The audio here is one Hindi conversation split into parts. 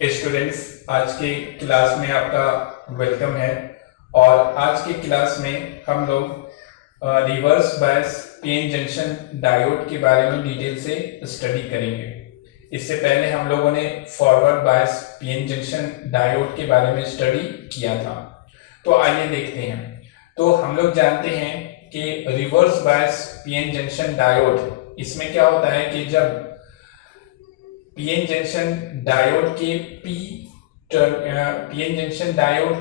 स्टूडेंट्स, आज के क्लास में आपका वेलकम है। और आज के क्लास में हम लोग reverse bias PN junction diode के बारे में डिटेल से स्टडी करेंगे। इससे पहले हम लोगों ने forward bias PN junction diode के बारे में स्टडी किया था। तो आइए देखते हैं। तो हम लोग जानते हैं कि reverse bias PN junction diode, इसमें क्या होता है कि जब पीएन जंक्शन डायोड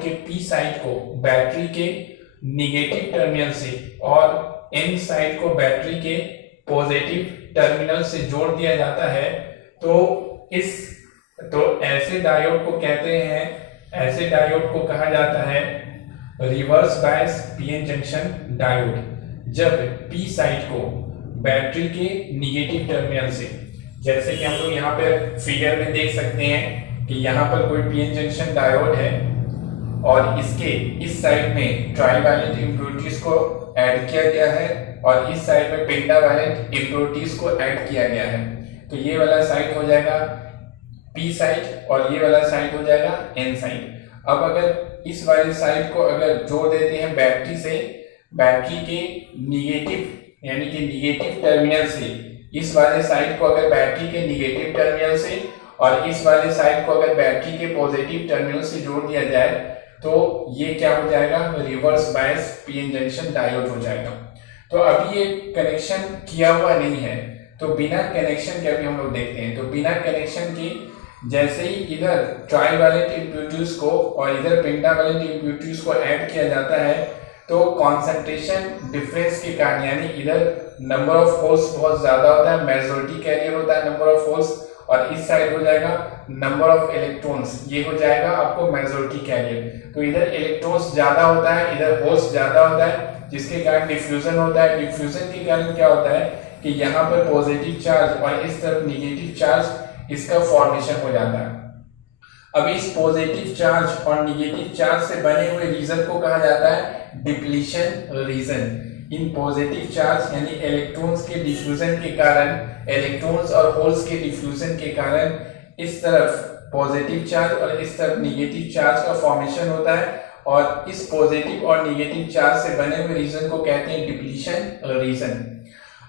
के पी साइड को बैटरी के निगेटिव टर्मिनल से और एन साइड को बैटरी के पॉजिटिव टर्मिनल से जोड़ दिया जाता है, तो ऐसे डायोड को कहते हैं, ऐसे डायोड को कहा जाता है reverse bias PN junction diode. जब पी साइड को बैटरी के निगेटिव टर्मिनल से, जैसे कि हम लोग यहाँ पे फिगर में देख सकते हैं कि यहाँ पर कोई पीएन जंक्शन डायोड है और इसके इस साइड में ट्राइवैलेंट इम्प्योरिटीज को ऐड किया गया है और इस साइड में पेंटावैलेंट इम्प्योरिटीज को ऐड किया गया है। तो ये वाला साइड हो जाएगा पी साइड और ये वाला साइड हो जाएगा एन साइड। अब अगर इस वाले साइड को अगर जोड़ देते हैं बैटरी से, बैटरी के निगेटिव यानी कि निगेटिव टर्मिनल से, इस वाले साइड को अगर बैटरी के निगेटिव टर्मिनल से और इस वाले साइड को अगर बैटरी के पॉजिटिव टर्मिनल से जोड़ दिया जाए, तो ये क्या हो जाएगा, reverse bias PN junction diode हो जाएगा। तो अभी ये कनेक्शन किया हुआ नहीं है, तो बिना कनेक्शन के अभी हम लोग देखते हैं। तो बिना कनेक्शन के जैसे ही इधर ट्राइवैलेंट इम्प्योरिटीज को और इधर पेंटावैलेंट इम्प्योरिटीज को ऐड किया जाता है, तो कॉन्सेंट्रेशन डिफरेंस के कारण, यानी इधर नंबर ऑफ होल्स बहुत ज्यादा होता है, मेजॉरिटी कैरियर होता है नंबर ऑफ होल्स, और इस साइड हो जाएगा नंबर ऑफ इलेक्ट्रॉन्स, ये हो जाएगा आपको मेजॉरिटी कैरियर। तो इधर इलेक्ट्रॉन्स ज्यादा होता है, इधर होल्स ज्यादा होता है, जिसके कारण डिफ्यूजन होता है। डिफ्यूजन के कारण क्या होता है कि यहाँ पर पॉजिटिव चार्ज और इस तरफ निगेटिव चार्ज, इसका फॉर्मेशन हो जाता है। अब इस पॉजिटिव चार्ज और निगेटिव चार्ज से बने हुए रीजन को कहा जाता है depletion region. In positive charge यानी इलेक्ट्रॉन्स के डिफ्यूजन के कारण, इलेक्ट्रॉन्स और होल्स के डिफ्यूजन के कारण इस तरफ पॉजिटिव चार्ज और इस तरफ निगेटिव चार्ज का फॉर्मेशन होता है, और इस पॉजिटिव और निगेटिव चार्ज से बने हुए रीजन को कहते हैं डिप्लीशन रीजन।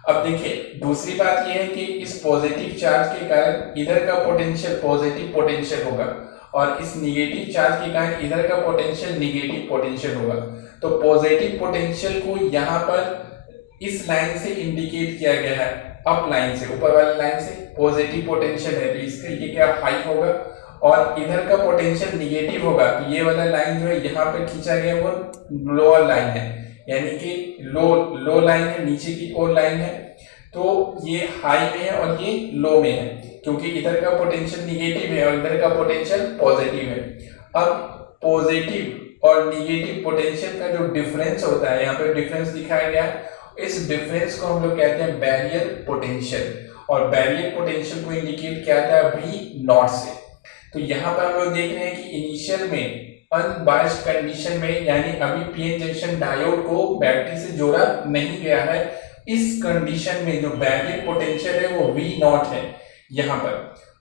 अब देखिए, दूसरी बात यह है कि इस पॉजिटिव चार्ज के कारण इधर का पोटेंशियल पॉजिटिव पोटेंशियल होगा और इस निगेटिव चार्ज के कारण इधर का पोटेंशियल निगेटिव पोटेंशियल होगा। तो पॉजिटिव पोटेंशियल को यहाँ पर इस लाइन से इंडिकेट किया गया है, अप लाइन से, ऊपर वाली लाइन से पॉजिटिव पोटेंशियल है, तो इसका ये क्या हाई होगा, और इधर का पोटेंशियल निगेटिव होगा, तो ये वाला लाइन जो है यहाँ पे खींचा गया वो लोअर लाइन है, यानी कि लो लाइन है, नीचे की ओर लाइन है। तो ये हाई में है और ये लो में है, क्योंकि इधर का पोटेंशियल निगेटिव है और इधर का पोटेंशियल पॉजिटिव है। अब पॉजिटिव और निगेटिव पोटेंशियल का जो डिफरेंस होता है, यहाँ पे डिफरेंस दिखाया गया है, इस डिफरेंस को हम लोग कहते हैं बैरियर पोटेंशियल, और बैरियर पोटेंशियल को इंडिकेट किया जाता है V नॉट से। तो यहाँ पर हम लोग देख रहे हैं कि इनिशियल में अनबायस्ड कंडीशन में, यानी अभी पीएन जंक्शन डायोड को बैटरी से जोड़ा नहीं गया है, इस कंडीशन में जो बैरियर पोटेंशियल है वो V नॉट है यहाँ पर।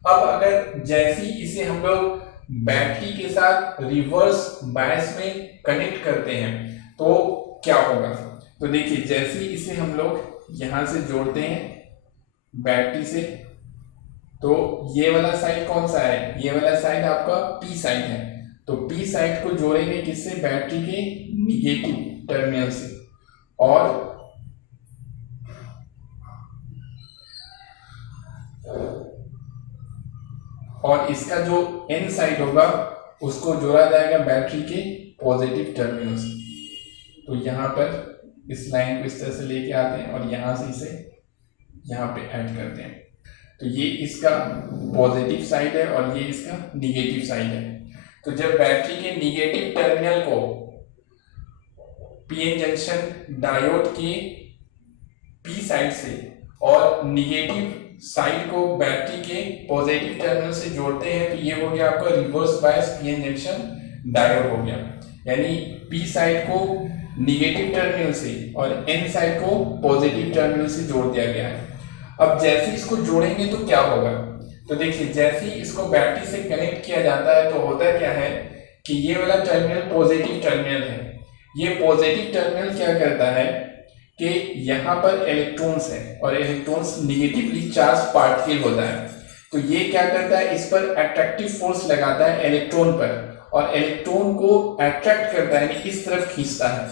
अब अगर जैसी इसे हम लोग बैटरी के साथ रिवर्स बायस में कनेक्ट करते हैं तो क्या होगा, तो देखिए, जैसे इसे हम लोग यहां से जोड़ते हैं बैटरी से, तो ये वाला साइड कौन सा है, ये वाला साइड आपका पी साइड है। तो पी साइड को जोड़ेंगे किससे, बैटरी के निगेटिव टर्मिनल से, और इसका जो एन साइड होगा उसको जोड़ा जाएगा बैटरी के पॉजिटिव टर्मिनल से। तो यहाँ पर इस लाइन को इस तरह से लेके आते हैं और यहाँ से इसे यहाँ पे ऐड करते हैं। तो ये इसका पॉजिटिव साइड है और ये इसका निगेटिव साइड है। तो जब बैटरी के निगेटिव टर्मिनल को पीएन जंक्शन डायोड के पी साइड से और निगेटिव साइड को बैटरी के पॉजिटिव टर्मिनल से जोड़ते हैं, तो ये हो गया आपका reverse bias PN junction diode हो गया। यानी पी साइड को निगेटिव टर्मिनल से और एन साइड को पॉजिटिव टर्मिनल से जोड़ दिया गया है। अब जैसे इसको जोड़ेंगे तो क्या होगा, तो देखिए जैसे ही इसको बैटरी से कनेक्ट किया जाता है तो होता क्या है कि ये वाला टर्मिनल पॉजिटिव टर्मिनल है। ये पॉजिटिव टर्मिनल क्या करता है कि यहाँ पर इलेक्ट्रॉन्स है और इलेक्ट्रॉन्स निगेटिवली चार्ज पार्टिकल होता है, तो ये क्या करता है, इस पर अट्रैक्टिव फोर्स लगाता है इलेक्ट्रॉन पर और इलेक्ट्रॉन को अट्रैक्ट करता है, यानी इस तरफ खींचता है।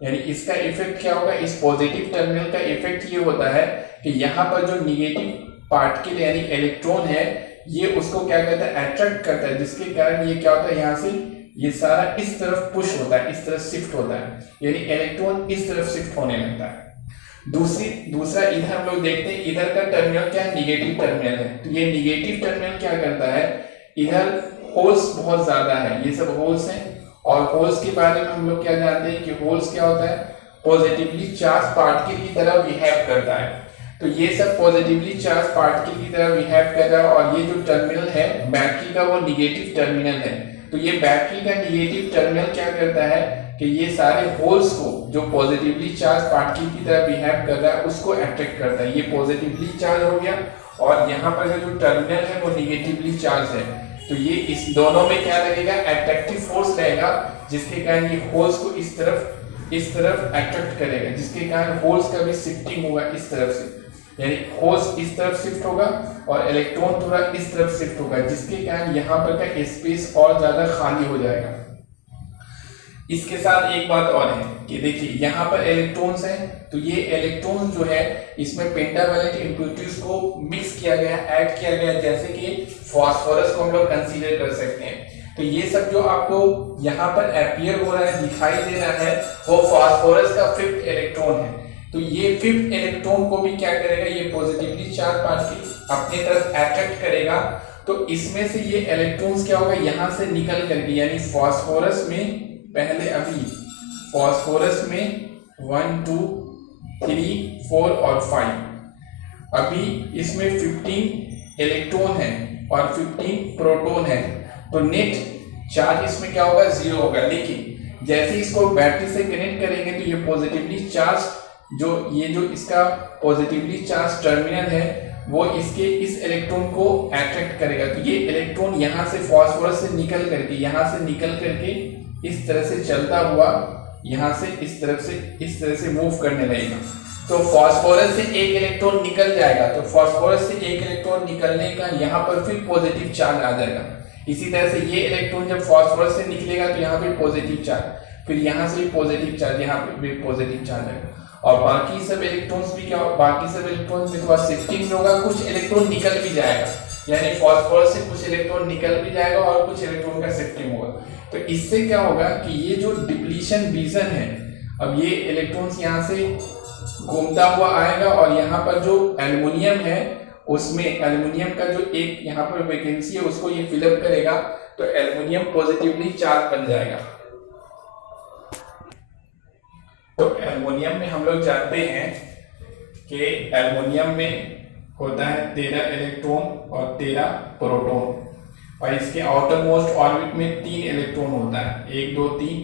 यानी इसका इफेक्ट क्या होगा, इस पॉजिटिव टर्मिनल का इफेक्ट ये होता है कि यहाँ पर जो निगेटिव पार्टिकल यानी इलेक्ट्रॉन है ये उसको क्या करता है, अट्रैक्ट करता है, जिसके कारण ये क्या होता है, यहाँ से ये सारा इस तरफ पुश होता है, इस तरफ शिफ्ट होता है, यानी इलेक्ट्रॉन इस तरफ शिफ्ट होने लगता है। दूसरा इधर हम लोग देखते हैं, इधर का टर्मिनल क्या है, निगेटिव टर्मिनल है। तो ये निगेटिव टर्मिनल क्या करता है, इधर होल्स बहुत ज्यादा है, ये सब होल्स हैं और होल्स के बारे में हम लोग क्या जानते हैं कि होल्स क्या होता है, पॉजिटिवली चार्ज पार्टिकल की तरह बिहेव करता है। तो ये सब पॉजिटिवली चार्ज पार्टिकल की तरह बिहेव कर रहा है और ये जो टर्मिनल है बैटरी का वो निगेटिव टर्मिनल है। तो ये बैटरी का निगेटिव टर्मिनल क्या करता है कि ये सारे होल्स को जो पॉजिटिवली चार्ज पार्टिकल की तरह बिहेव कर रहा है उसको अट्रैक्ट करता है। ये पॉजिटिवली चार्ज हो गया और यहाँ पर जो टर्मिनल है वो निगेटिवली चार्ज है, तो ये इस दोनों में क्या लगेगा, अट्रैक्टिव फोर्स रहेगा, जिसके कारण ये होल्स को इस तरफ अट्रैक्ट करेगा, जिसके कारण होल्स का भी शिफ्टिंग होगा इस तरफ से, यानी होल्स इस तरफ शिफ्ट होगा और इलेक्ट्रॉन थोड़ा इस तरफ शिफ्ट होगा, जिसके कारण यहाँ पर का स्पेस और ज्यादा खाली हो जाएगा। इसके साथ एक बात और है कि देखिए यहाँ पर इलेक्ट्रॉन्स हैं, तो ये इलेक्ट्रॉन्स जो है इसमें पेंटावैलेंट इम्प्यूरिटीज को मिक्स किया गया, ऐड किया गया, जैसे कि फास्फोरस को हम लोग कंसीडर कर सकते हैं। तो ये सब जो आपको यहाँ पर अपीयर हो रहा है, दिखाई दे रहा है, वो फास्फोरस का 5th इलेक्ट्रॉन है। तो ये 5th इलेक्ट्रॉन को भी क्या करेगा, ये पॉजिटिवली चार्ज पार्टिकल अपनी तरफ अट्रैक्ट करेगा। तो इसमें से ये इलेक्ट्रॉन्स क्या होगा, यहाँ से निकल करके, यानी फास्फोरस में पहले अभी फास्फोरस में 1 2 3 4 और 5, अभी इसमें 15 इलेक्ट्रॉन है और 15 प्रोटॉन है, तो नेट चार्ज इसमें क्या होगा, 0 होगा। लेकिन जैसे इसको बैटरी से कनेक्ट करेंगे तो ये पॉजिटिवली चार्ज जो इसका पॉजिटिवली चार्ज टर्मिनल है वो इसके इस इलेक्ट्रॉन को अट्रैक्ट करेगा। तो ये इलेक्ट्रॉन यहाँ से फास्फोरस से निकल करके इस तरह से चलता हुआ यहाँ से इस तरह से मूव करने लगेगा। तो फास्फोरस से एक इलेक्ट्रॉन निकल जाएगा, तो फास्फोरस से एक इलेक्ट्रॉन निकलने का यहाँ पर फिर पॉजिटिव चार्ज आ जाएगा। इसी तरह से ये इलेक्ट्रॉन जब फास्फोरस से निकलेगा तो यहाँ पे पॉजिटिव चार्ज, फिर यहाँ से पॉजिटिव चार्ज, यहाँ पे भी पॉजिटिव चार्ज आएगा। और बाकी सब इलेक्ट्रॉन्स भी क्या, बाकी सब इलेक्ट्रॉन्स में थोड़ा शिफ्टिंग होगा, कुछ इलेक्ट्रॉन निकल भी जाएगा, यानी फास्फोरस से कुछ इलेक्ट्रॉन निकल भी जाएगा और कुछ इलेक्ट्रॉन का शिफ्टिंग होगा। तो इससे क्या होगा कि ये जो डिप्लीशन रीजन है, अब ये इलेक्ट्रॉन्स यहाँ से घूमता हुआ आएगा और यहाँ पर जो एल्युमिनियम है उसमें एल्युमिनियम का जो एक यहाँ पर वैकेंसी है उसको ये फिलअप करेगा, तो एल्युमिनियम पॉजिटिवली चार्ज बन जाएगा। तो एल्युमिनियम में हम लोग जानते हैं कि एल्युमिनियम में होता है 13 इलेक्ट्रॉन और 13 प्रोटॉन, और इसके आउटर मोस्ट ऑर्बिट में 3 इलेक्ट्रॉन होता है, 1 2 3,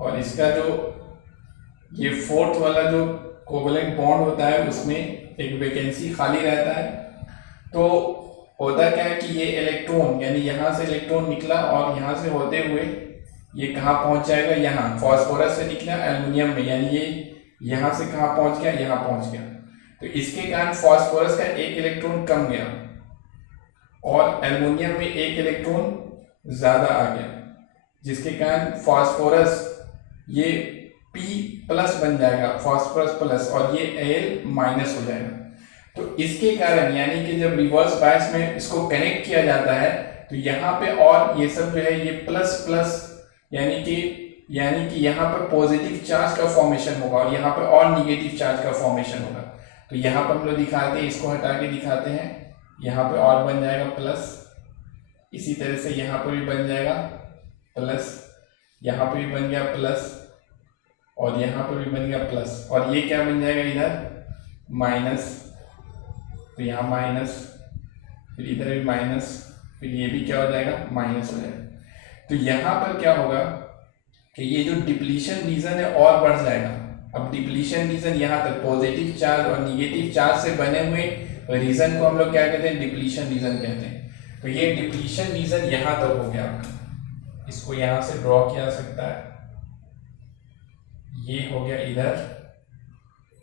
और इसका जो ये 4th वाला जो कोवेलेंट बॉन्ड होता है उसमें एक वैकेंसी खाली रहता है। तो होता क्या है कि ये इलेक्ट्रॉन, यानी यहाँ से इलेक्ट्रॉन निकला और यहाँ से होते हुए ये कहाँ पहुंच जाएगा, यहाँ फास्फोरस से निकला एल्युमिनियम में, यानी ये यहाँ से कहाँ पहुंच गया, यहाँ पहुंच गया। तो इसके कारण फास्फोरस का एक इलेक्ट्रॉन कम गया और एल्युमिनियम में एक इलेक्ट्रॉन ज्यादा आ गया, जिसके कारण फास्फोरस ये P+ बन जाएगा, फास्फोरस प्लस, और ये Al- हो जाएगा। तो इसके कारण यानी कि जब रिवर्स बायस में इसको कनेक्ट किया जाता है तो यहाँ पे और ये सब जो है ये प्लस प्लस, यानी कि यहाँ पर पॉजिटिव चार्ज का फॉर्मेशन होगा और यहाँ पर और निगेटिव चार्ज का फॉर्मेशन होगा। तो यहाँ पर हम लोग दिखाते हैं, इसको हटा के दिखाते हैं, यहाँ पे और बन जाएगा प्लस, इसी तरह से यहाँ पर भी बन जाएगा प्लस, यहाँ पे भी बन गया प्लस, और यहाँ पर भी बन गया प्लस, और ये क्या बन जाएगा इधर माइनस, तो यहाँ माइनस, फिर इधर भी माइनस, फिर ये भी क्या हो जाएगा, माइनस हो जाएगा। तो यहाँ पर क्या होगा कि ये जो डिप्लीशन रीजन है और बढ़ जाएगा। अब डिप्लीशन रीजन यहाँ तक पॉजिटिव चार्ज और निगेटिव चार्ज से बने हुए रीजन को हम लोग क्या कहते हैं, डिप्लीशन रीजन कहते हैं। तो ये डिप्लीशन रीजन यहां तक हो गया आपका, इसको यहां से ड्रॉ किया जा सकता है, ये हो गया इधर,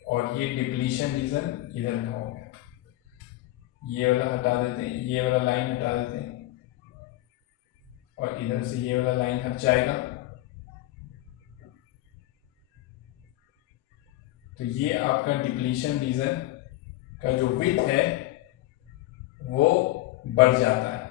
और ये डिप्लीशन रीजन इधर का हो गया। ये वाला हटा देते हैं, ये वाला लाइन हटा देते हैं, और इधर से ये वाला लाइन हट जाएगा। तो ये आपका डिप्लीशन रीजन का जो विड्थ है वो बढ़ जाता है।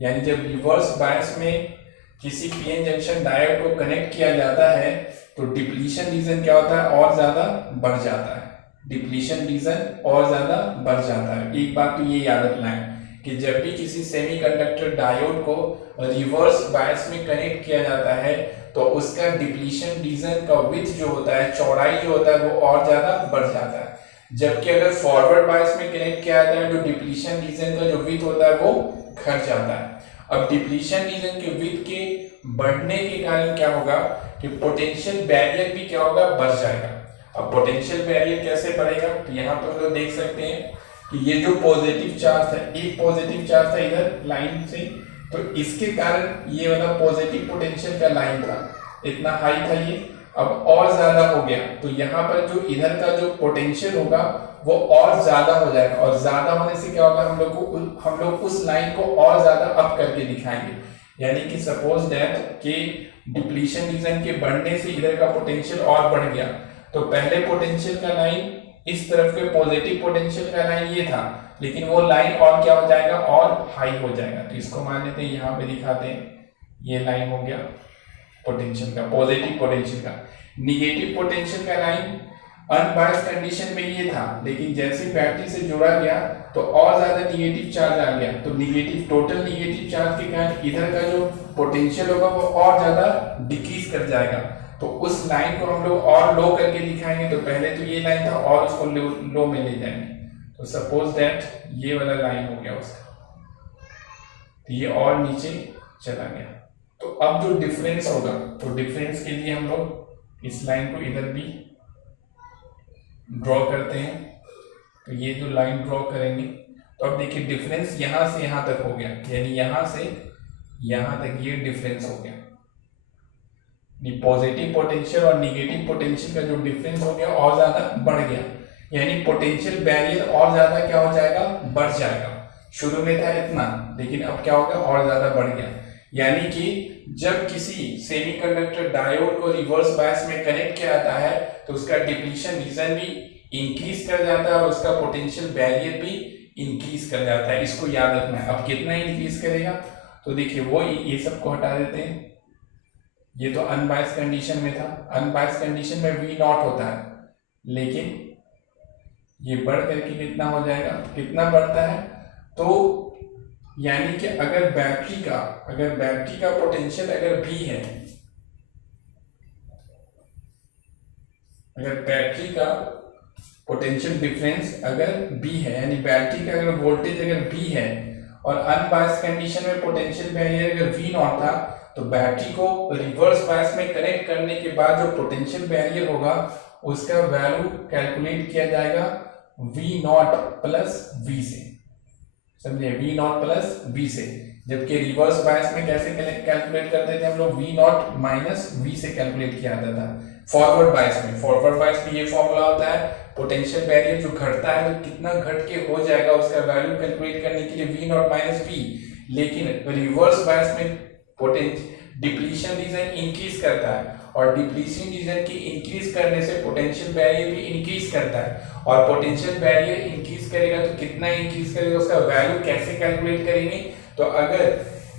यानी जब रिवर्स बायस में किसी पीएन जंक्शन डायोड को कनेक्ट किया जाता है तो डिप्लीशन रीजन क्या होता है, और ज्यादा बढ़ जाता है। डिप्लीशन रीजन और ज्यादा बढ़ जाता है। एक बात तो ये याद रखना है कि जब भी किसी सेमीकंडक्टर डायोड को रिवर्स बायस में कनेक्ट किया जाता है तो उसका डिप्लीशन रीजन का विड्थ जो होता है, चौड़ाई जो होता है, वो और ज्यादा बढ़ जाता है। जबकि अगर फॉरवर्ड बायस में कनेक्ट किया जाता है तो डिप्लीशन रीजन का जो विड्थ होता है वो घट जाता है। अब डिप्लीशन रीजन के विड्थ के बढ़ने के कारण क्या होगा कि पोटेंशियल बैरियर भी क्या होगा, बढ़ जाएगा। अब पोटेंशियल बैरियर कैसे बढ़ेगा, तो यहाँ पर हम लोग देख सकते हैं कि ये जो पॉजिटिव चार्ज है, एक पॉजिटिव चार्ज था इधर लाइन से, तो इसके कारण ये वाला पॉजिटिव पोटेंशियल का लाइन था, इतना हाई था ये, अब और ज्यादा हो गया। तो यहाँ पर जो इधर का जो पोटेंशियल होगा वो और ज्यादा हो जाएगा, और ज्यादा होने से क्या होगा, हम लोग उस लाइन को और ज्यादा अप करके दिखाएंगे। यानी कि सपोज दैट कि डिप्लीशन रीजन के बढ़ने से इधर का पोटेंशियल और बढ़ गया, तो पहले पोटेंशियल का लाइन इस तरफ के पॉजिटिव पोटेंशियल का लाइन ये था, लेकिन वो लाइन और क्या हो जाएगा, और हाई हो जाएगा। तो इसको मान लेते हैं, यहाँ पे दिखाते हैं, ये लाइन हो गया पोटेंशियल का, पॉजिटिव पोटेंशियल का। निगेटिव पोटेंशियल का लाइन अनबायस्ड कंडीशन में ये था, लेकिन जैसे बैटरी से जोड़ा गया तो और ज्यादा निगेटिव चार्ज आ गया, तो निगेटिव टोटल निगेटिव चार्ज के कारण इधर का जो पोटेंशियल होगा वो और ज्यादा डिक्रीज कर जाएगा। तो उस लाइन को हम लोग और लो करके दिखाएंगे। तो पहले तो ये लाइन था और उसको लो में ले जाएंगे। तो सपोज दैट ये वाला लाइन हो गया उसका, तो ये और नीचे चला गया। तो अब जो डिफरेंस होगा, तो डिफरेंस के लिए हम लोग इस लाइन को इधर भी ड्रॉ करते हैं। तो ये जो लाइन ड्रॉ करेंगे, तो अब देखिए डिफरेंस यहां से यहां तक हो गया, यानी यहां से यहां तक ये डिफरेंस हो गया। पॉजिटिव पोटेंशियल और निगेटिव पोटेंशियल का जो डिफरेंस हो गया और ज्यादा बढ़ गया, यानी पोटेंशियल बैरियर और ज्यादा क्या हो जाएगा, बढ़ जाएगा। शुरू में था इतना, लेकिन अब क्या होगा, और ज्यादा बढ़ गया। यानी कि जब किसी सेमीकंडक्टर डायोड को रिवर्स बायस में कनेक्ट किया जाता है तो उसका डिप्लीशन रीजन भी इंक्रीज कर जाता है और उसका पोटेंशियल बैरियर भी इंक्रीज कर जाता है। इसको याद रखना है। अब कितना इंक्रीज करेगा, तो देखिए वो ये सबको हटा देते हैं। ये तो अनबायस्ड कंडीशन में था, अनबायस्ड कंडीशन में V नॉट होता है, लेकिन ये बढ़ करके कितना हो जाएगा, कितना बढ़ता है, तो यानी कि अगर बैटरी का पोटेंशियल अगर V है, अगर बैटरी का पोटेंशियल डिफरेंस अगर B है, यानी बैटरी का अगर वोल्टेज अगर V है और अनबायस्ड कंडीशन में पोटेंशियल बैरियर अगर V नॉट था, तो बैटरी को रिवर्स बायस में कनेक्ट करने के बाद जो पोटेंशियल बैरियर होगा उसका वैल्यू कैलकुलेट किया जाएगा V नॉट प्लस V से, समझे, V नॉट प्लस V से। जबकि रिवर्स बायस में कैसे कैलकुलेट करते थे हम लोग, V नॉट माइनस V से कैलकुलेट किया जाता था। फॉरवर्ड बायस में ये फॉर्मूला होता है, पोटेंशियल बैरियर जो घटता है तो कितना घट के हो जाएगा उसका वैल्यू कैलकुलेट करने के लिए V नॉट माइनस V। लेकिन रिवर्स बायस में डिप्लीशन रीजन इंक्रीज करता है, और डिप्लीशन रीजन के इंक्रीज करने से पोटेंशियल बैरियर भी इंक्रीज करता है, और पोटेंशियल बैरियर इंक्रीज करेगा तो कितना इंक्रीज करेगा उसका वैल्यू कैसे कैलकुलेट करेंगे। तो अगर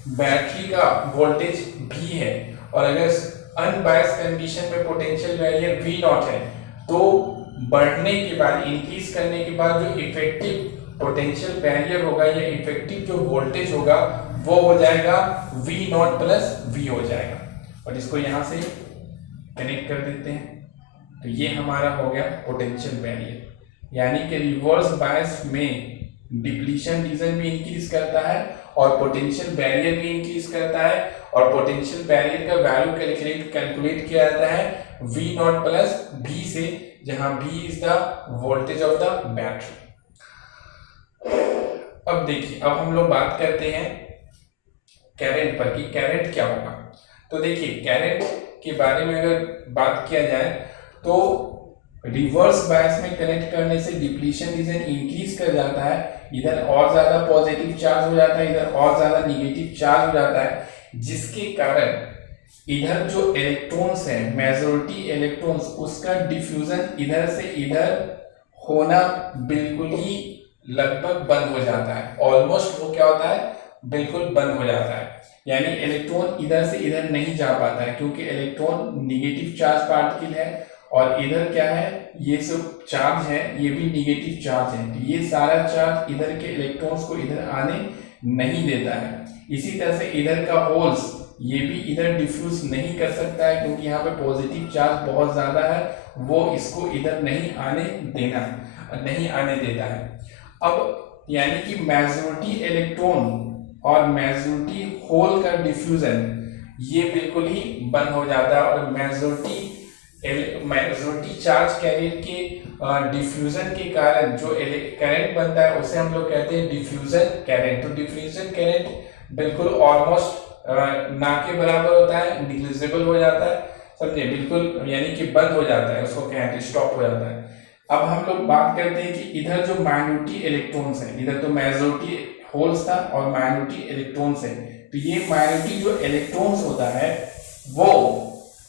बैटरी का वोल्टेज V है और अगर अनबायस्ड कंडीशन में पोटेंशियल बैरियर V नॉट है, तो बढ़ने के बाद, इंक्रीज करने के बाद जो इफेक्टिव पोटेंशियल बैरियर होगा या इफेक्टिव जो वोल्टेज होगा वो हो जाएगा V नॉट प्लस V हो जाएगा। और इसको यहां से कनेक्ट कर देते हैं। तो ये हमारा हो गया पोटेंशियल बैरियर, यानी कि रिवर्स बायस में डिप्लीशन रीजन भी इंक्रीज करता है और पोटेंशियल बैरियर भी इंक्रीज करता है, और पोटेंशियल बैरियर का वैल्यू कैलकुलेट किया जाता है V नॉट प्लस V से, जहां V is the voltage of the battery. अब देखिए, अब हम लोग बात करते हैं करंट पर कि करंट क्या होगा। तो देखिए, करंट के बारे में अगर बात किया जाए तो रिवर्स बायस में कनेक्ट करने से डिप्लीशन रीजन इंक्रीज कर जाता है, इधर और ज्यादा पॉजिटिव चार्ज हो जाता है, इधर और ज्यादा निगेटिव चार्ज हो जाता है, जिसके कारण इधर जो इलेक्ट्रॉन्स है, मेजॉरिटी इलेक्ट्रॉन्स, उसका डिफ्यूजन इधर से इधर होना बिल्कुल ही लगभग बंद हो जाता है। ऑलमोस्ट वो क्या होता है, बिल्कुल बंद हो जाता है। यानी इलेक्ट्रॉन इधर से इधर नहीं जा पाता है, क्योंकि इलेक्ट्रॉन निगेटिव चार्ज पार्टिकल है और इधर क्या है, ये सब चार्ज है, ये भी निगेटिव चार्ज है। तो ये सारा चार्ज इधर के इलेक्ट्रॉन्स को इधर आने नहीं देता है। इसी तरह से इधर का होल्स ये भी इधर डिफ्यूज नहीं कर सकता है, क्योंकि यहाँ पे पॉजिटिव चार्ज बहुत ज्यादा है, वो इसको इधर नहीं आने देता है। अब यानी कि मेजॉरिटी इलेक्ट्रॉन और मेजॉरिटी होल का डिफ्यूजन ये बिल्कुल ही बंद हो जाता है, और मेजॉरिटी चार्ज कैरियर के डिफ्यूजन के कारण जो करंट बनता है उसे हम लोग कहते हैं डिफ्यूजन करंट। तो डिफ्यूजन करंट बिल्कुल ऑलमोस्ट ना के बराबर होता है, निग्लिजिबल हो जाता है, समझे, बिल्कुल यानी कि बंद हो जाता है, उसको कहते हैं स्टॉप हो जाता है। अब हम लोग बात करते हैं कि इधर जो माइनॉरिटी इलेक्ट्रॉन्स है, इधर तो मेजॉरिटी होल्स था और माइनॉरिटी इलेक्ट्रॉन्स है, तो ये माइनॉरिटी जो इलेक्ट्रॉन्स होता है वो,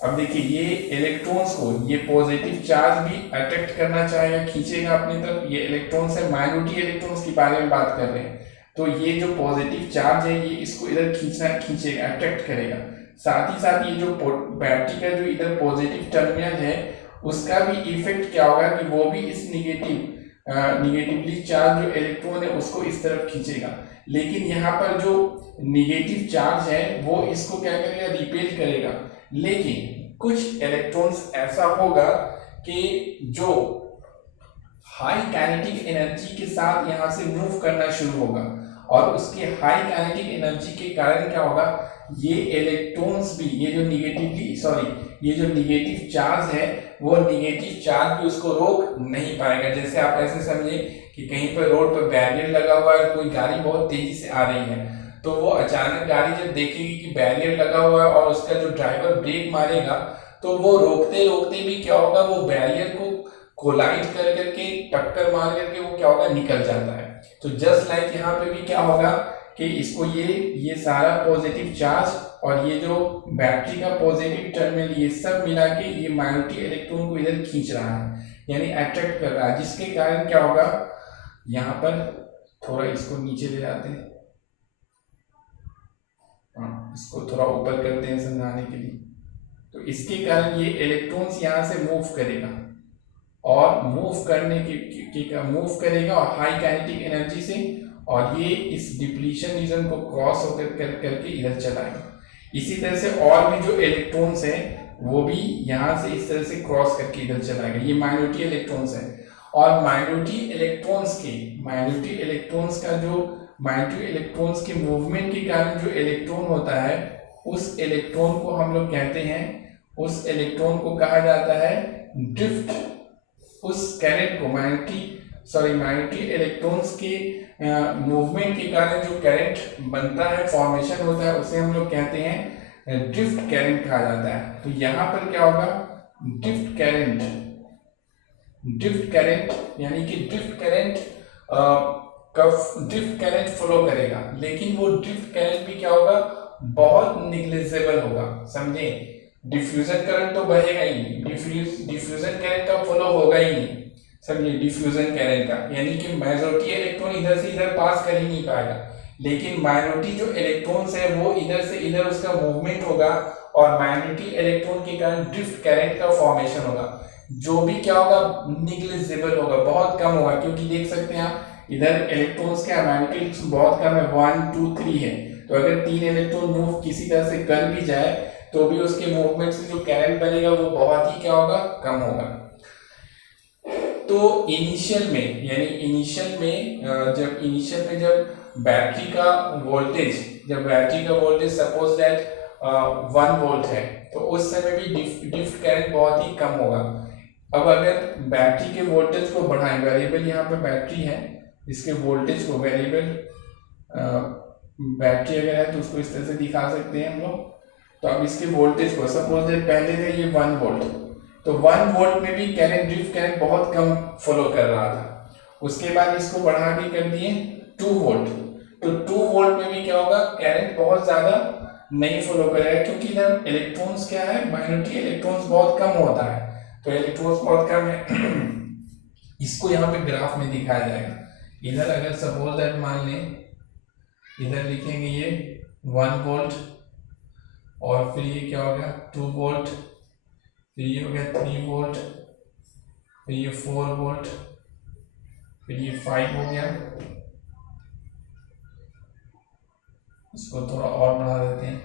अब देखिए, ये इलेक्ट्रॉन्स को ये पॉजिटिव चार्ज भी अट्रैक्ट करना चाहेगा, खींचेगा अपनी तरफ। ये इलेक्ट्रॉन्स है, माइनॉरिटी इलेक्ट्रॉन्स के बारे में बात कर रहे हैं, तो ये जो पॉजिटिव चार्ज है ये इसको इधर खींचेगा, अट्रैक्ट करेगा। साथ ही साथ ये जो बैटरी का जो इधर पॉजिटिव टर्मिनल है उसका भी इफेक्ट क्या होगा कि वो भी इस निगेटिवली चार्ज जो इलेक्ट्रॉन है उसको इस तरफ खींचेगा। लेकिन यहाँ पर जो निगेटिव चार्ज है वो इसको क्या करेगा, रिपेल करेगा। लेकिन कुछ इलेक्ट्रॉन्स ऐसा होगा कि जो हाई काइनेटिक एनर्जी के साथ यहाँ से मूव करना शुरू होगा, और उसके हाई काइनेटिक एनर्जी के कारण क्या होगा, ये इलेक्ट्रॉन्स भी, ये जो निगेटिव चार्ज है वो निगेटिव चार्ज भी उसको रोक नहीं पाएगा। जैसे आप ऐसे समझे कि कहीं पर रोड पर बैरियर लगा हुआ है, कोई गाड़ी बहुत तेजी से आ रही है, तो वो अचानक गाड़ी जब देखेगी कि बैरियर लगा हुआ है और उसका जो ड्राइवर ब्रेक मारेगा, तो वो रोकते रोकते भी क्या होगा, वो बैरियर को कोलाइड कर करके, टक्कर मार करके वो क्या होगा, निकल जाता है। तो जस्ट लाइक यहाँ पे भी क्या होगा कि इसको ये सारा पॉजिटिव चार्ज और ये जो बैटरी का पॉजिटिव टर्मिनल, ये सब मिला के ये माइनॉरिटी इलेक्ट्रॉन को इधर खींच रहा है, यानी अट्रैक्ट कर रहा है, जिसके कारण क्या होगा, यहाँ पर थोड़ा इसको नीचे ले जाते हैं, इसको थोड़ा ऊपर करते हैं समझाने के लिए। तो इसके कारण ये इलेक्ट्रॉन्स यहाँ से मूव करेगा, और मूव करेगा और हाई काइनेटिक एनर्जी से, और ये इस डिप्लीशन रीजन को क्रॉस होकर करके इधर चलाएगा। इसी तरह से और भी जो इलेक्ट्रॉन्स हैं वो भी यहाँ से इस तरह से क्रॉस करके इधर चलाएगा। ये माइनॉरिटी इलेक्ट्रॉन्स है, और माइनॉरिटी इलेक्ट्रॉन्स के मूवमेंट के कारण जो इलेक्ट्रॉन होता है, उस इलेक्ट्रॉन को हम लोग कहते हैं, उस इलेक्ट्रॉन को कहा जाता है ड्रिफ्ट। उस करंट को माइनॉरिटी इलेक्ट्रॉन्स के मूवमेंट के कारण जो करंट बनता है, फॉर्मेशन होता है, उसे हम लोग कहते हैं ड्रिफ्ट करंट कहा जाता है। तो यहाँ पर क्या होगा, ड्रिफ्ट करंट यानी कि ड्रिफ्ट करंट फ्लो करेगा, लेकिन वो ड्रिफ्ट करंट भी क्या होगा, बहुत निग्लिजिबल होगा, समझे। डिफ्यूजन करंट तो बहेगा ही नहीं, डिफ्यूजन करंट का फ्लो होगा ही नहीं, समझिए, डिफ्यूजन करंट का, यानी कि मेजॉरिटी इलेक्ट्रॉन इधर से इधर पास कर ही नहीं पाएगा, लेकिन माइनॉरिटी जो इलेक्ट्रॉन्स है वो इधर से इधर उसका मूवमेंट होगा, और माइनॉरिटी इलेक्ट्रॉन के कारण ड्रिफ्ट करंट का फॉर्मेशन होगा, जो भी क्या होगा, निग्लिजिबल होगा, बहुत कम होगा। क्योंकि देख सकते हैं आप, इधर इलेक्ट्रॉन्स क्या, माइनॉरिटी इलेक्ट्रॉन बहुत कम है, 1 2 3 है, तो अगर 3 इलेक्ट्रॉन मूव किसी तरह से कर भी जाए तो भी उसके मूवमेंट से जो करंट बनेगा वो बहुत ही क्या होगा, कम होगा। तो इनिशियल में जब बैटरी का वोल्टेज सपोज दैट 1 वोल्ट है, तो उस समय भी ड्रिफ्ट करंट बहुत ही कम होगा। अब अगर बैटरी के वोल्टेज को बढ़ाएं, वेरिएबल यहाँ पे बैटरी है, इसके वोल्टेज को वेरिएबल बैटरी अगर है तो उसको इस तरह से दिखा सकते हैं हम लोग। तो अब इसके वोल्टेज को सपोज दैट पहले थे ये 1 वोल्ट, तो 1 वोल्ट में भी करंट ड्रिफ्ट करंट बहुत कम फॉलो कर रहा था। उसके बाद इसको बढ़ा के कर दिए 2 वोल्ट, तो 2 वोल्ट में भी क्या होगा, करंट बहुत ज्यादा नहीं फॉलो करेगा, क्योंकि इधर इलेक्ट्रॉन्स क्या है, माइनॉरिटी इलेक्ट्रॉन्स बहुत कम होता है, तो इलेक्ट्रॉन्स बहुत कम है। इसको यहाँ पे ग्राफ में दिखाया जाएगा। इधर अगर सपोज दैट मान लें, इधर लिखेंगे ये 1 वोल्ट, और फिर ये क्या हो गया 2 वोल्ट, फिर ये हो गया 3 वोल्ट, फिर ये 4 वोल्ट, फिर ये 5 हो गया। इसको थोड़ा और बढ़ा देते हैं,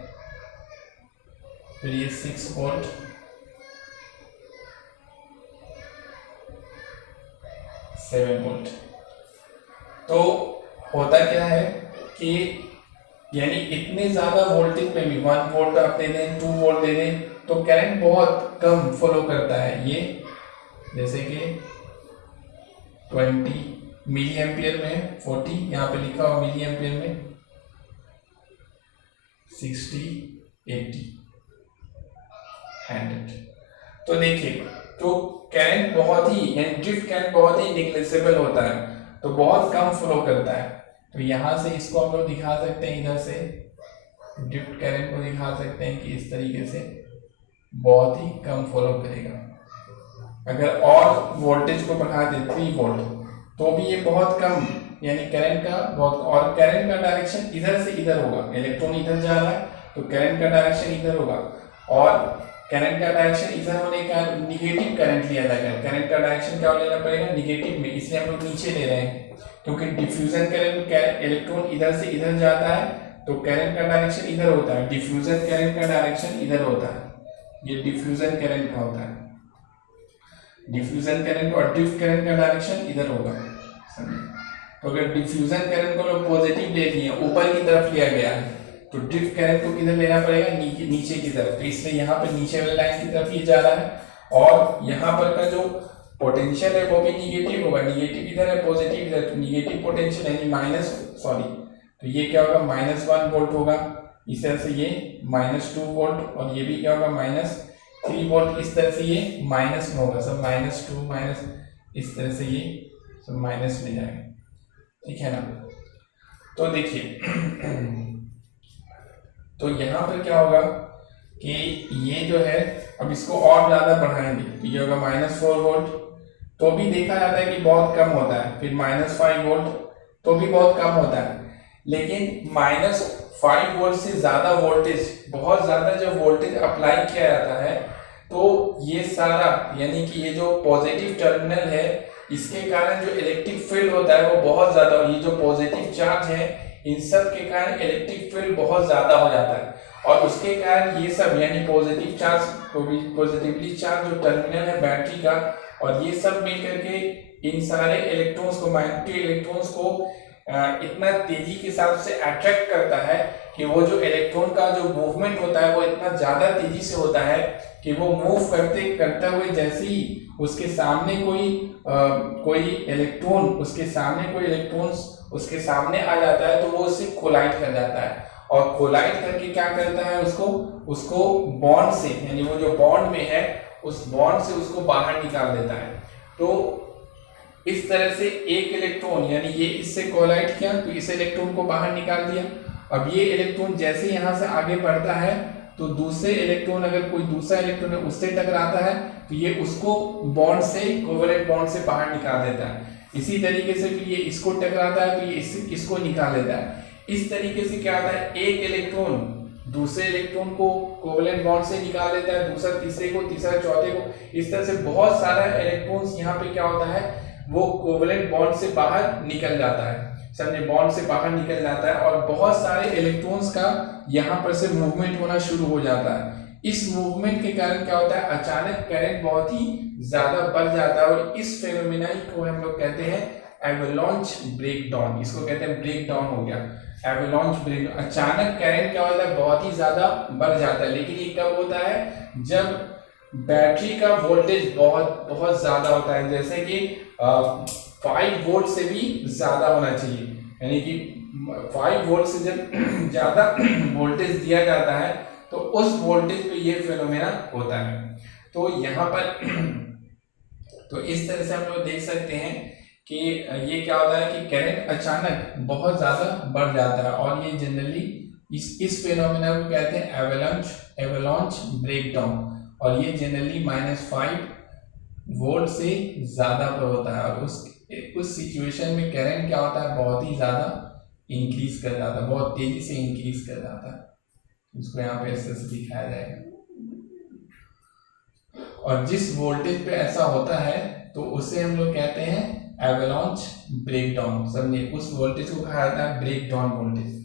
फिर ये 6 वोल्ट, 7 वोल्ट। तो होता क्या है कि यानी इतने ज्यादा वोल्टेज पे भी 1 वोल्ट आप दे दें, 2 वोल्ट दे दें, तो करंट बहुत कम फॉलो करता है। ये जैसे कि 20 मिली एम्पियर में 40, यहाँ पे लिखा हुआ मिली एम्पियर में 60, 80, 100। तो देखिए, तो करंट बहुत ही ड्रिफ्ट करंट बहुत ही नेग्लिजिबल होता है, तो बहुत कम फ्लो करता है। तो यहाँ से इसको हम लोग दिखा सकते हैं, इधर से ड्रिफ्ट करंट को दिखा सकते हैं कि इस तरीके से बहुत ही कम फॉलो करेगा। अगर और वोल्टेज को बढ़ा दे 3 वोल्ट, तो भी ये बहुत कम, यानी करंट का बहुत, और करंट का डायरेक्शन इधर से इधर होगा, इलेक्ट्रॉन इधर जा रहा है तो करंट का डायरेक्शन इधर होगा, और करंट का डायरेक्शन इधर होने का निगेटिव करंट लिया जाएगा। करंट का डायरेक्शन क्या लेना पड़ेगा, निगेटिव में, इसलिए हम लोग नीचे ले रहे हैं, क्योंकि डिफ्यूजन करंट इलेक्ट्रॉन इधर से इधर जाता है तो करंट का डायरेक्शन इधर होता है, डिफ्यूजन करंट का डायरेक्शन इधर होता है, ये डिफ्यूजन करंट का होता है। डिफ्यूजन करंट और ड्रिफ्ट करंट का डायरेक्शन इधर होगा। तो अगर डिफ्यूजन करंट को लोग पॉजिटिव ले लिए, ऊपर की तरफ लिया गया है, तो ड्रिफ्ट करंट को किधर लेना पड़ेगा, नीचे की तरफ। तो इसलिए यहाँ पे नीचे वाले लाइन की तरफ ये जा रहा है, और यहाँ पर का जो पोटेंशियल है वो भी निगेटिव होगा, निगेटिव इधर है पॉजिटिव इधर, तो निगेटिव पोटेंशियल यानी तो ये क्या होगा -1 वोल्ट होगा, इस तरह से ये -2 वोल्ट, और ये भी क्या होगा -3 वोल्ट, इस तरह से ये माइनस में होगा, सब -2 माइनस, इस तरह से ये सब माइनस में जाएगा, ठीक है ना। तो देखिए तो यहाँ पर क्या होगा कि ये जो है, अब इसको और ज्यादा बढ़ाएंगे तो ये होगा -4 वोल्ट, तो भी देखा जाता है कि बहुत कम होता है, फिर -5 वोल्ट, तो भी बहुत कम होता है। लेकिन -5 वोल्ट से ज्यादा वोल्टेज, बहुत ज्यादा जब वोल्टेज अप्लाई किया जाता है, तो ये सारा यानी कि ये जो पॉजिटिव टर्मिनल है, इसके कारण जो इलेक्ट्रिक फील्ड होता है वो बहुत ज्यादा, ये जो पॉजिटिव चार्ज है इन सब के कारण इलेक्ट्रिक फील्ड बहुत ज्यादा हो जाता है, और उसके कारण ये सब यानी पॉजिटिव चार्ज, पॉजिटिवली चार्ज जो टर्मिनल है बैटरी का, और ये सब मिलकर के इन सारे इलेक्ट्रॉन्स को, माइनॉरिटी इलेक्ट्रॉन्स को इतना तेजी के साथ से अट्रैक्ट करता है कि वो जो इलेक्ट्रॉन का जो मूवमेंट होता है वो इतना ज्यादा तेजी से होता है कि वो मूव करते हुए जैसे ही उसके सामने कोई इलेक्ट्रॉन उसके सामने आ जाता है, तो वो उससे कोलाइड कर जाता है, और कोलाइड करके क्या करता है, उसको बॉन्ड से, यानी वो जो बॉन्ड में है उस बॉन्ड से उसको बाहर निकाल देता है। तो इस तरह से एक इलेक्ट्रॉन, यानी ये इससे कोलाइड किया तो इस इलेक्ट्रॉन को बाहर निकाल दिया। अब ये इलेक्ट्रॉन जैसे यहाँ से आगे बढ़ता है, तो दूसरे इलेक्ट्रॉन, अगर कोई दूसरा इलेक्ट्रॉन है उससे टकराता है, तो ये उसको बॉन्ड से, कोवेलेंट बॉन्ड से बाहर निकाल देता है। इसी तरीके से फिर ये इसको टकराता है तो ये इसको निकाल देता है। इस तरीके से क्या होता है, एक इलेक्ट्रॉन दूसरे इलेक्ट्रॉन को कोवेलेंट बॉन्ड से निकाल देता है, दूसरा तीसरे को, तीसरा चौथे को, इस तरह से बहुत सारा इलेक्ट्रॉन्स यहाँ पे क्या होता है, वो कोवेलेंट बॉन्ड से बाहर निकल जाता है, समझे, बॉन्ड से बाहर निकल जाता है, और बहुत सारे इलेक्ट्रॉन्स का यहाँ पर से मूवमेंट होना शुरू हो जाता है। इस मूवमेंट के कारण क्या होता है, अचानक करंट बहुत ही ज्यादा बढ़ जाता है, और इस फेनोमेना को हम लोग कहते हैं एवलांच ब्रेकडाउन। इसको कहते हैं ब्रेकडाउन हो गया, एवलांच ब्रेक। अचानक करंट क्या होता है, बहुत ही ज्यादा बढ़ जाता है। लेकिन ये कब होता है, जब बैटरी का वोल्टेज बहुत बहुत ज्यादा होता है। जैसे कि 5 वोल्ट से भी ज्यादा होना चाहिए, यानी कि 5 वोल्ट से जब ज्यादा वोल्टेज दिया जाता है तो उस वोल्टेज पे ये फिनोमेना होता है। तो यहाँ पर तो इस तरह से हम लोग देख सकते हैं कि ये क्या होता है कि करंट अचानक बहुत ज्यादा बढ़ जाता है, और ये जनरली इस फिनोमेना को कहते हैं एवलांच ब्रेकडाउन, और ये जनरली -5 वोल्ट से ज्यादा पर होता है। और उस सिचुएशन में करंट क्या होता है, बहुत ही ज्यादा इंक्रीज कर जाता है, बहुत तेजी से इंक्रीज कर जाता है। इसको यहाँ पे ऐसे दिखाया जाएगा, और जिस वोल्टेज पे ऐसा होता है तो उसे हम लोग कहते हैं एवलांच ब्रेकडाउन। समझिए, उस वोल्टेज को कहा जाता है ब्रेकडाउन वोल्टेज।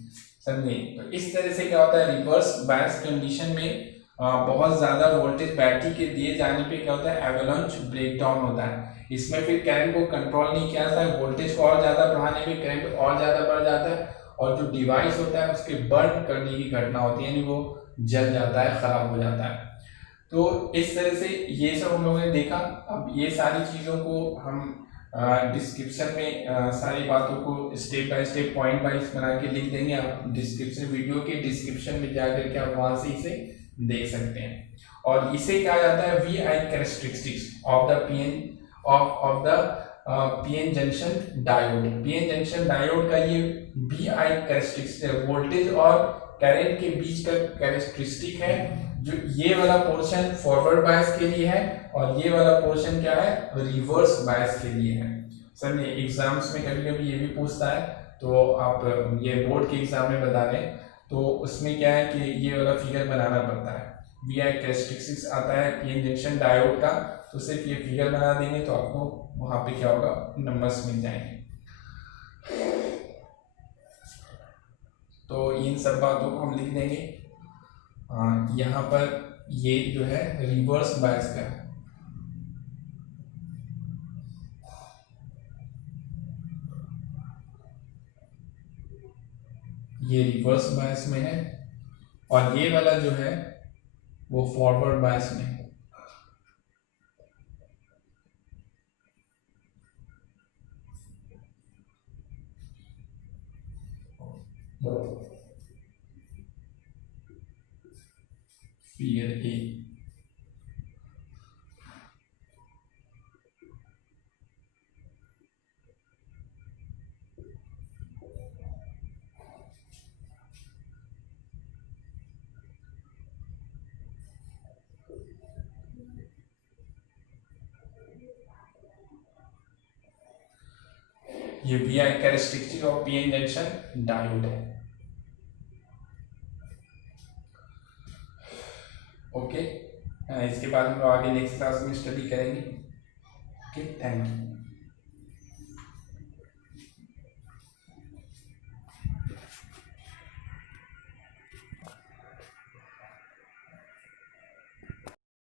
समझिए, तो इस तरह से क्या होता है, रिवर्स बायस कंडीशन में बहुत ज्यादा वोल्टेज बैटरी के दिए जाने पे क्या होता है, एवलांच ब्रेकडाउन होता है। इसमें फिर करंट को कंट्रोल नहीं किया जाता है, वोल्टेज को और ज्यादा बढ़ाने में करंट और ज्यादा बढ़ जाता है, और जो डिवाइस होता है उसके बर्न करने की घटना होती है, यानी वो जल जाता है, खराब हो जाता है। तो इस तरह से ये सब हम लोगों ने देखा। अब ये सारी चीज़ों को हम डिस्क्रिप्शन में सारी बातों को step by step point wise बना के लिख देंगे। आप डिस्क्रिप्शन, वीडियो के डिस्क्रिप्शन में जाकर के आप वहाँ से इसे देख सकते हैं। और इसे कहा जाता है V I characteristics of the PN junction diode. PN junction diode का ये वी आई कैरेक्टरिस्टिक्स है, वोल्टेज और करंट के बीच का कैरेक्टरिस्टिक है। जो ये वाला पोर्शन फॉरवर्ड बायस के लिए है, और ये वाला पोर्शन क्या है, रिवर्स बायस के लिए है। सर ये एग्जाम्स में कभी कभी ये भी पूछता है, तो आप ये बोर्ड के एग्जाम में बता दें, तो उसमें क्या है कि ये वाला फिगर बनाना पड़ता है। वी आई कैरेक्टरिस्टिक्स आता है पीएन जंक्शन डायोड का, तो सिर्फ ये फिगर बना देंगे तो आपको वहां पे क्या होगा, नंबर्स मिल जाएंगे। तो इन सब बातों को हम लिख देंगे। यहाँ पर ये जो है रिवर्स बायस का है, ये रिवर्स बायस में है, और ये वाला जो है वो फॉरवर्ड बायस में है। Figure A. ये V I characteristic of PN junction diode है। ओके, इसके बाद हम लोग आगे नेक्स्ट क्लास में स्टडी करेंगे। Okay, thank you.